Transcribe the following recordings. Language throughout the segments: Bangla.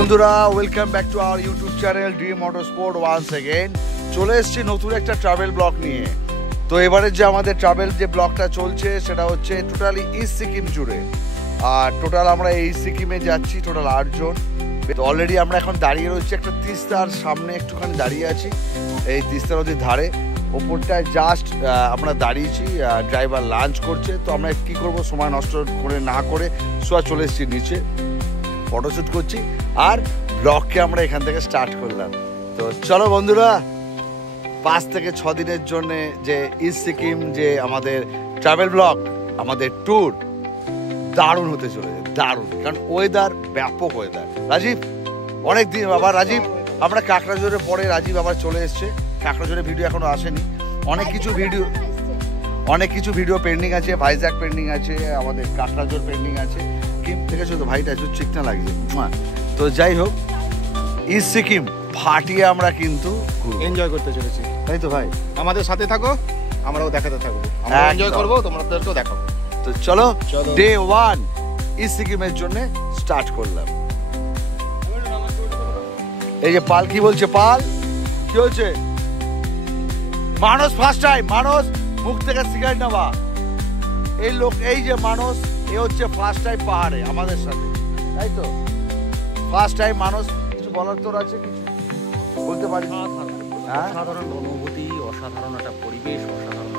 বন্ধুরা, welcome back to our YouTube channel Dream Motorsport once again. চলে এসেছি নতুন একটা ট্রাভেল ব্লগ নিয়ে। তো এবারে যে আমাদের ট্রাভেল যে ব্লগটা চলছে সেটা হচ্ছে টোটালি ইস্ট সিকিম জুড়ে। আর টোটাল আমরা এই সিকিমে যাচ্ছি টোটাল 8 জন। তো অলরেডি আমরা এখন দাঁড়িয়ে রয়েছি একটা তিস্তার সামনে, একটুখানি দাঁড়িয়ে আছি এই তিস্তা নদীর ধারে। ওপরটায় জাস্ট আমরা দাঁড়িয়েছি, ড্রাইভার লাঞ্চ করছে। তো আমরা কী করবো, সময় নষ্ট করে না করে সোয়া চলে এসেছি নিচে, ফটোশ্যুট করছি আর ব্লগকে আমরা এখান থেকে স্টার্ট করলাম। তো চলো বন্ধুরা, 5 থেকে 6 দিনের জন্য যে ইস্ট সিকিম যে আমাদের ট্রাভেল ব্লগ, আমাদের ট্যুর দারুণ হতে চলেছে, দারুণ। কারণ ওয়েদার, ব্যাপক ওয়েদার। রাজীব অনেক দিন আবার, রাজীব আমরা কাকড়াঝোড়ের পরে রাজীব আবার চলে এসছে। কাকড়াঝোড়ের ভিডিও এখনো আসেনি, অনেক কিছু ভিডিও পেন্ডিং আছে। ভাইজ্যাক পেন্ডিং আছে, আমাদের কাকড়াঝোড় পেন্ডিং আছে। দেখেছো তো ভাইটা একটু চিকনা লাগছে। তো যাই হোক, ইস্ট সিকিম ফাটিয়ে আমরা কিন্তু এনজয় করতে চলেছি, তাই তো ভাই? আমাদের সাথে থাকো, আমরাও দেখাতে থাকবো, আমরা এনজয় করবো, তোমাদেরকেও দেখাবো। তো চলো ডে 1 ইস্ট সিকিমের জন্য স্টার্ট করলাম। এই যে পাল কি বলছে, পাল কি হচ্ছে? মানস ফার্স্ট টাইম, মানস মুখ থেকে সিগারেট নেওয়া। এই লোক, এই যে মানস, এ হচ্ছে ফার্স্ট টাইম পাহাড়ে আমাদের সাথে, তাই তো? ফার্স্ট টাইম মানুষ। কিছু বলার তোর আছে? কিছু বলতে পারি? অসাধারণ অনুভূতি, অসাধারণ একটা পরিবেশ, অসাধারণ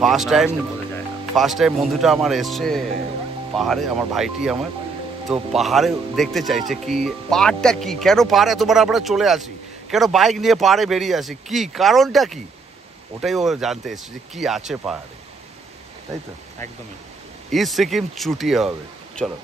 ফার্স্ট টাইম বন্ধুটা আমার এসছে পাহাড়ে, আমার ভাইটি আমার। তো পাহাড়ে দেখতে চাইছে কি পাহাড়টা কি, কেন পাহাড়ে এতবার আমরা চলে আসি, কেন বাইক নিয়ে পাহাড়ে বেরিয়ে আসি, কি কারণটা কি, ওটাই ও জানতে এসছে যে কি আছে পাহাড়ে, তাই তো? একদমই। ইস্ট সিকিম চুটিয়ে হবে, চলো।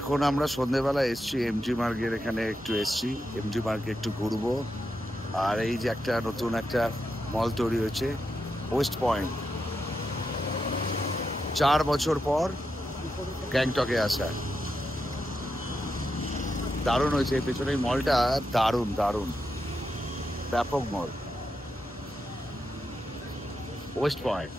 এখন আমরা সন্ধ্যেবেলা এসছি এমজি মার্গের এখানে, একটু এসছি এমজি মার্গে একটু ঘুরবো। আর এই যে একটা নতুন একটা মল তৈরি হয়েছে ওয়েস্ট পয়েন্ট, 4 বছর পর গ্যাংটকে আসা, দারুণ হয়েছে। পেছনে এই মলটা দারুণ দারুণ, ব্যাপক মল ওয়েস্ট পয়েন্ট।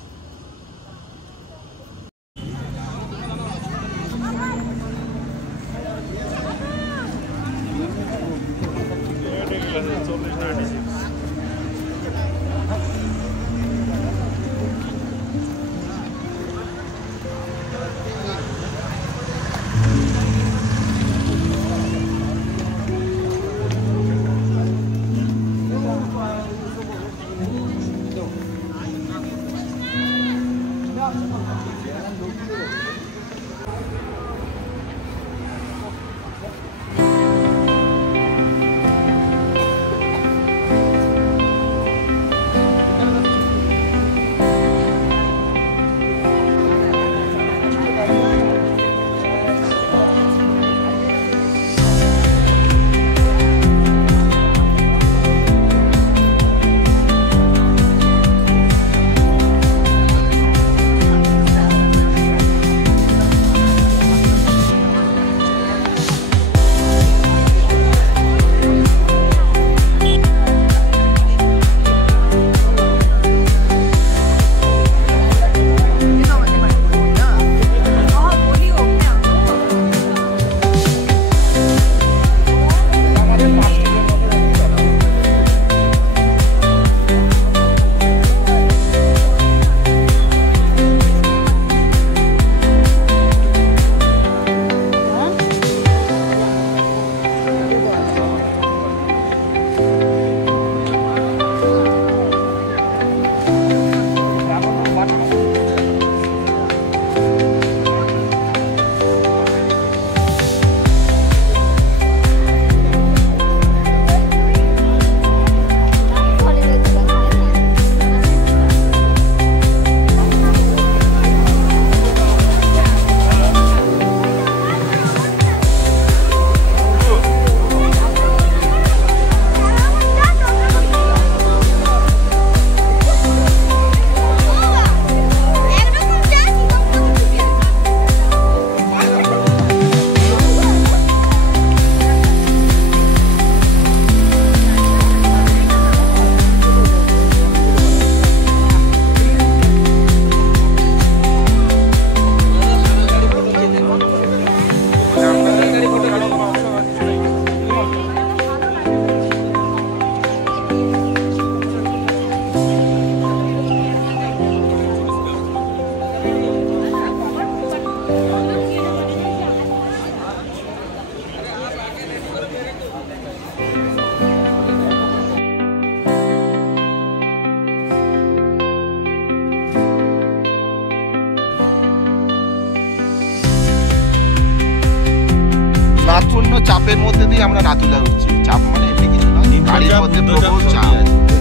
নাতুন্য চাপের মধ্যে দিয়ে আমরা নাতুলা উঠছি। চাপ মানে এমনি কিছু না, গাড়ির মধ্যে প্রবল চাপ।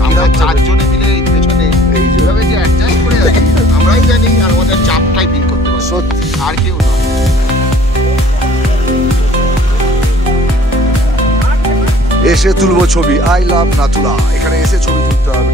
আমরা চারজনে মিলে পেছনে এইভাবে যে অ্যাডজাস্ট করে আছি আমরাই জানি, আর আমাদের চাপটাই ফিল করতে পারছি, সত্যি আর কেউ না। এসে তুলবো ছবি, আই লাভ নাতুলা। এখানে এসে ছবি তুলতে হবে।